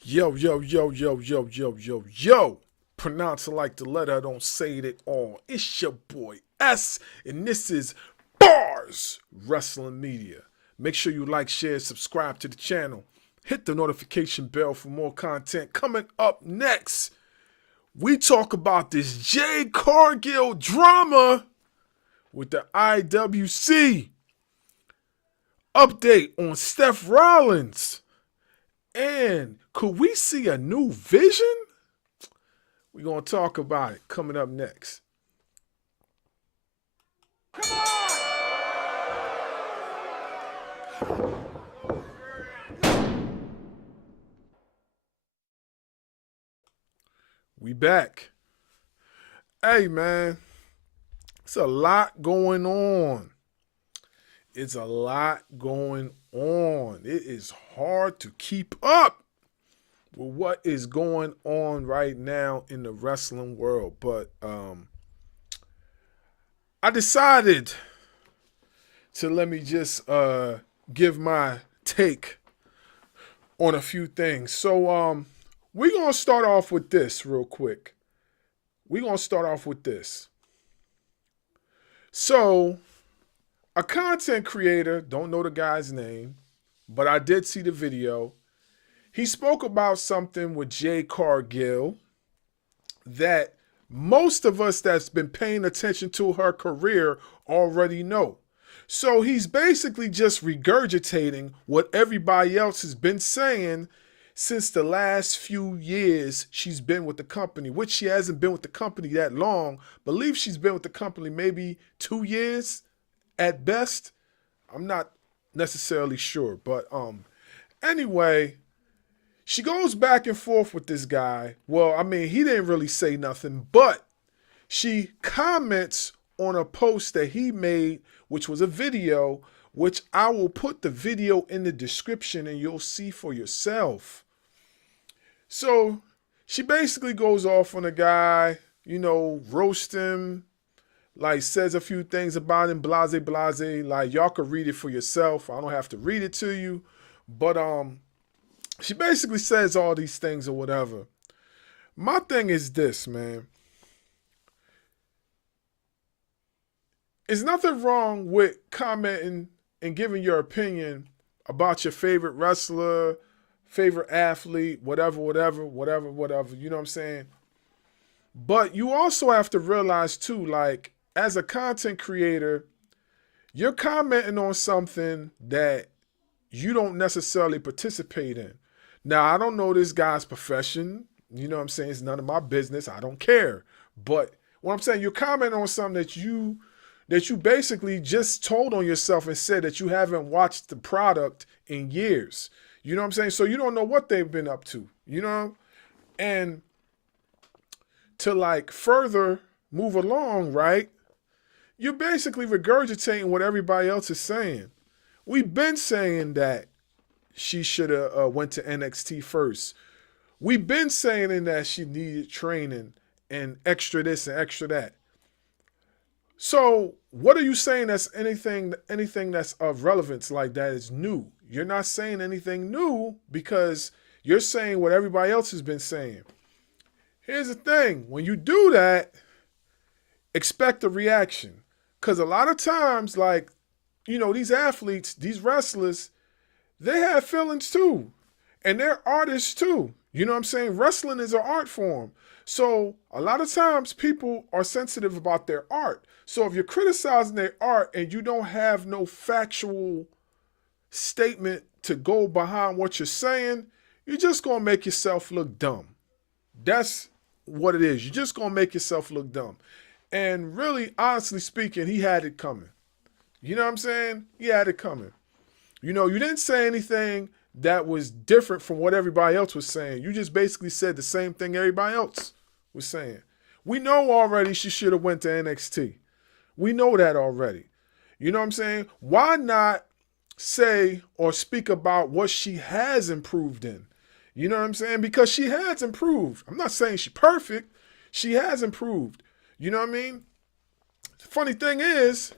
Yo, yo, yo, yo, yo, yo, yo, yo. Pronounce it like the letter, don't say it at all. It's your boy S, and this is Bars Wrestling Media. Make sure you like, share, subscribe to the channel. Hit the notification bell for more content. Coming up next, we talk about this Jade Cargill drama with the IWC. Update on Seth Rollins. And could we see a new vision? We're going to talk about it coming up next. We back. Hey, man. It's a lot going on. It's a lot going on. It is hard to keep up with what is going on right now in the wrestling world. But I decided to let me just give my take on a few things. So we're going to start off with this real quick. We're going to start off with this. So a content creator, don't know the guy's name, but I did see the video. He spoke about something with Jade Cargill that most of us that's been paying attention to her career already know. So he's basically just regurgitating what everybody else has been saying since the last few years she's been with the company, which she hasn't been with the company that long. I believe she's been with the company maybe 2 years at best. I'm not necessarily sure, but anyway, she goes back and forth with this guy. Well, I mean, he didn't really say nothing, but she comments on a post that he made, which was a video, which I will put the video in the description and you'll see for yourself. So she basically goes off on a guy, roast him, like says a few things about him, blase, blase. Like, y'all could read it for yourself. I don't have to read it to you. But she basically says all these things or whatever. My thing is this, man. There's nothing wrong with commenting and giving your opinion about your favorite wrestler, favorite athlete, whatever. You know what I'm saying? But you also have to realize too, like, as a content creator, you're commenting on something that you don't necessarily participate in. Now, I don't know this guy's profession. You know what I'm saying? It's none of my business. I don't care. But what I'm saying, you're commenting on something that you basically just told on yourself and said that you haven't watched the product in years. You know what I'm saying? So you don't know what they've been up to, And to like further move along, right? You're basically regurgitating what everybody else is saying. We've been saying that she should have went to NXT first. We've been saying that she needed training and extra this and extra that. So what are you saying that's anything that's of relevance like that is new? You're not saying anything new because you're saying what everybody else has been saying. Here's the thing. When you do that, expect a reaction. Because a lot of times, like, these athletes, these wrestlers, they have feelings too. And they're artists too. You know what I'm saying? Wrestling is an art form. So a lot of times people are sensitive about their art. So if you're criticizing their art and you don't have no factual statement to go behind what you're saying, you're just going to make yourself look dumb. That's what it is. You're just going to make yourself look dumb. And really, honestly speaking, he had it coming. You know what I'm saying? He had it coming. You didn't say anything that was different from what everybody else was saying. You just basically said the same thing everybody else was saying. We know already she should have went to NXT. We know that already. You know what I'm saying? Why not say or speak about what she has improved in? You know what I'm saying? Because she has improved. I'm not saying she's perfect. She has improved. You know what I mean? The funny thing is,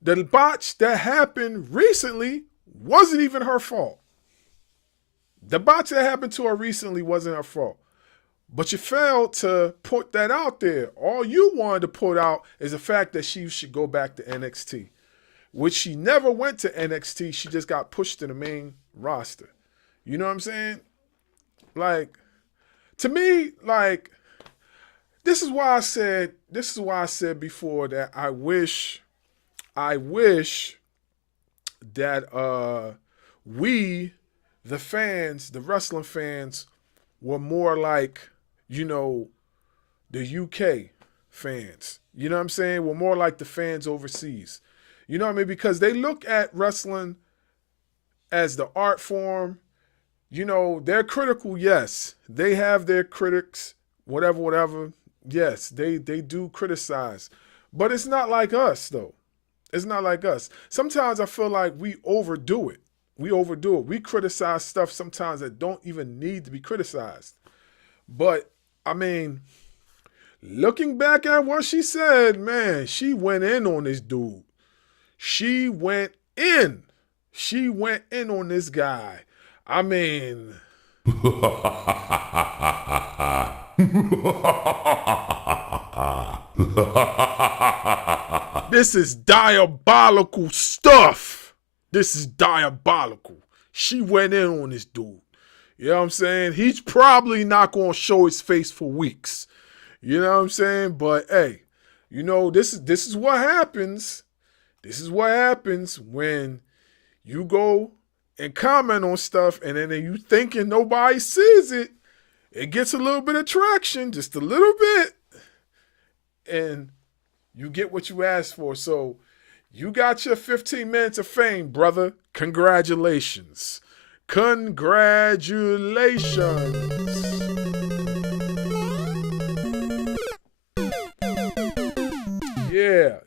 the botch that happened recently wasn't even her fault. The botch that happened to her recently wasn't her fault. But you failed to put that out there. All you wanted to put out is the fact that she should go back to NXT, which she never went to NXT. She just got pushed to the main roster. You know what I'm saying? Like, to me, like, this is why I said before that I wish that we, the fans, the wrestling fans, were more like, you know, the UK fans. You know what I'm saying? We're more like the fans overseas. You know what I mean? Because they look at wrestling as the art form. You know, they're critical, yes. They have their critics, whatever. Yes, they do criticize. But it's not like us, though. It's not like us. Sometimes I feel like we overdo it. We criticize stuff sometimes that don't even need to be criticized. But, I mean, looking back at what she said, man, she went in on this dude. She went in on this guy. I mean... This is diabolical stuff. This is diabolical. She went in on this dude. You know what I'm saying? He's probably not going to show his face for weeks. You know what I'm saying? But, hey, you know, this is what happens. This is what happens when you go and comment on stuff and then you thinking nobody sees it. It gets a little bit of traction, just a little bit. And you get what you asked for. So you got your 15 minutes of fame, brother. Congratulations. Congratulations. Yeah.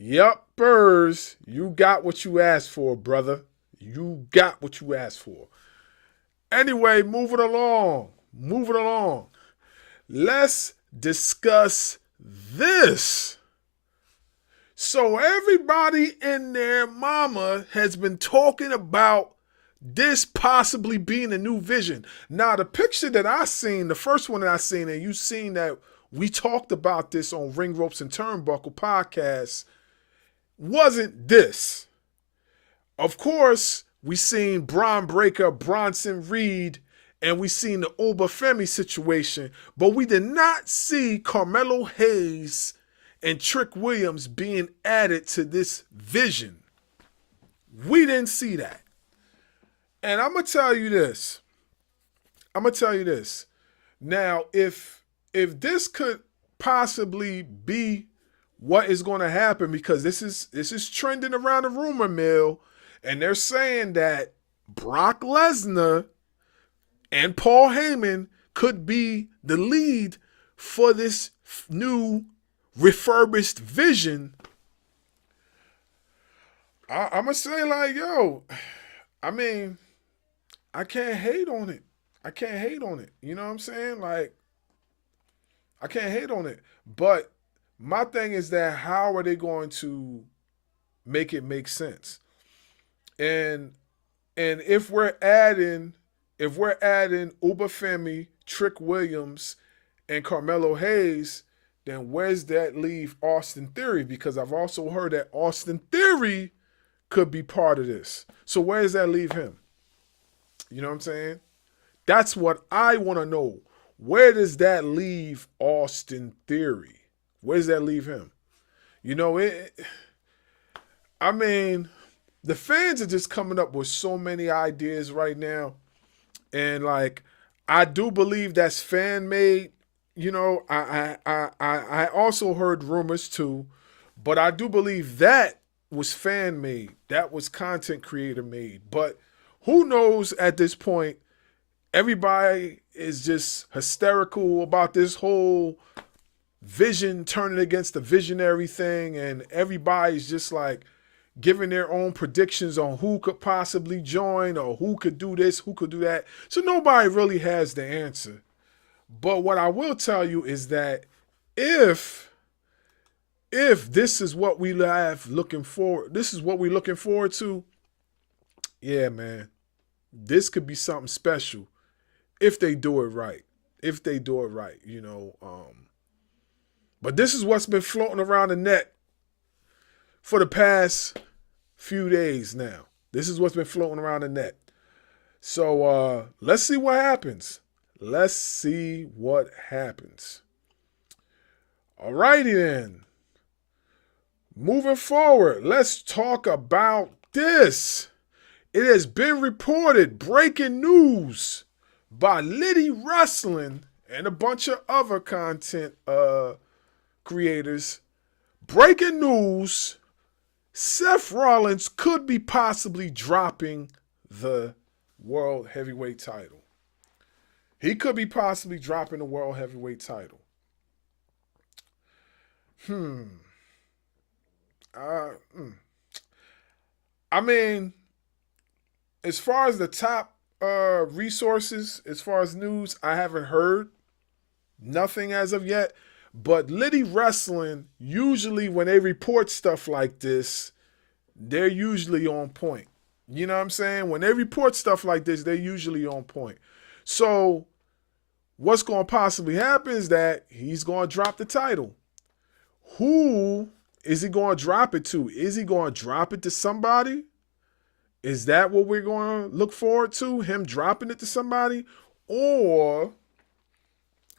Yuppers. You got what you asked for, brother. You got what you asked for. Anyway, moving along. Let's discuss this. So everybody and their mama has been talking about this possibly being a new vision. Now, the picture that I seen, the first one that I seen, and you seen that we talked about this on Ring Ropes and Turnbuckle podcast, wasn't this. Of course, we seen Braun Breaker, Bronson Reed, and we seen the Uber Femi situation, but we did not see Carmelo Hayes and Trick Williams being added to this vision. We didn't see that. And I'm going to tell you this. Now, if this could possibly be what is going to happen, because this is trending around the rumor mill, and they're saying that Brock Lesnar and Paul Heyman could be the lead for this new refurbished vision. I'm going to say, like, yo, I mean, I can't hate on it. You know what I'm saying? Like, I can't hate on it. But my thing is that how are they going to make it make sense? And if we're adding Uber Femi, Trick Williams, and Carmelo Hayes, then where's that leave Austin Theory? Because I've also heard that Austin Theory could be part of this. So where does that leave him? You know what I'm saying? That's what I want to know. Where does that leave Austin Theory? Where does that leave him? You know, I mean, the fans are just coming up with so many ideas right now. And, like, I do believe that's fan-made. You know, I also heard rumors, too. But I do believe that was fan-made. That was content creator-made. But who knows at this point? Everybody is just hysterical about this whole vision turning against the visionary thing. And everybody's just, like, giving their own predictions on who could possibly join or who could do this, who could do that. So nobody really has the answer. But what I will tell you is that if if this is what we have looking forward, this is what we're looking forward to, yeah, man, this could be something special if they do it right. If they do it right, you know. But this is what's been floating around the net for the past few days now. This is what's been floating around the net. So let's see what happens. Let's see what happens. Alrighty then. Moving forward, let's talk about this. It has been reported, breaking news by Liddy Wrestling and a bunch of other content creators. Breaking news, Seth Rollins could be possibly dropping the World Heavyweight title. He could be possibly dropping the World Heavyweight title. I mean, as far as the top resources, as far as news, I haven't heard nothing as of yet. But Liddy Wrestling, usually when they report stuff like this, they're usually on point. You know what I'm saying? When they report stuff like this, they're usually on point. So what's going to possibly happen is that he's going to drop the title. Who is he going to drop it to? Is he going to drop it to somebody? Is that what we're going to look forward to? Him dropping it to somebody? Or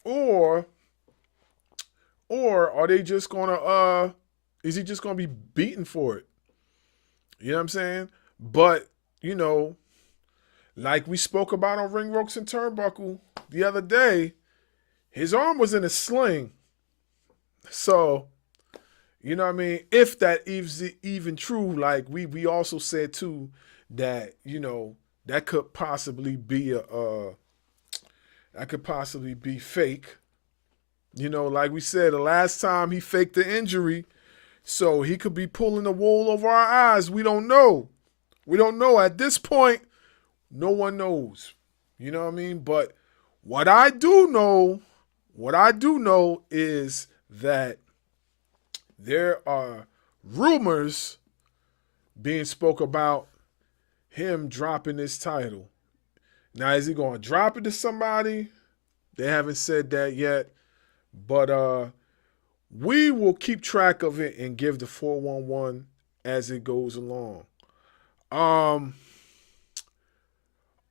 are they just going to, is he just going to be beaten for it? You know what I'm saying? But, you know, like we spoke about on Ring Ropes and Turnbuckle the other day, his arm was in a sling. So, you know what I mean? If that is even true, like we also said too, that, you know, that could possibly be fake. You know, like we said, the last time he faked the injury, so he could be pulling the wool over our eyes. We don't know. We don't know. At this point, no one knows. You know what I mean? But what I do know is that there are rumors being spoke about him dropping this title. Now, is he going to drop it to somebody? They haven't said that yet. But we will keep track of it and give the 411 as it goes along.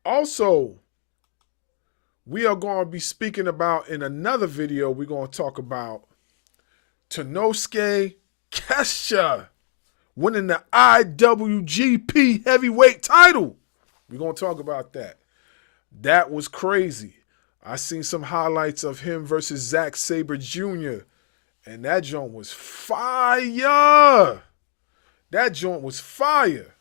Also, we are going to be speaking about in another video, we're going to talk about Tanosuke Kesha winning the IWGP Heavyweight title. We're going to talk about that. That was crazy. I seen some highlights of him versus Zack Sabre Jr. And that joint was fire. That joint was fire.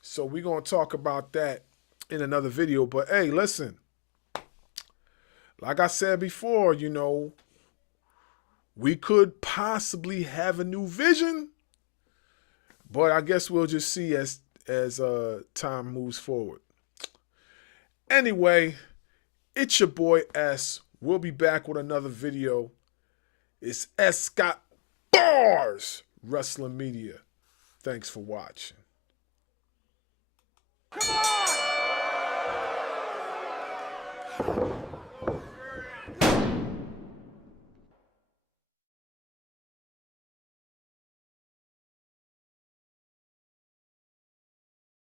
So we're going to talk about that in another video. But hey, listen. Like I said before, you know, we could possibly have a new vision. But I guess we'll just see as time moves forward. Anyway, it's your boy S. We'll be back with another video. It's S. Scott Bars Wrestling Media. Thanks for watching. Come on!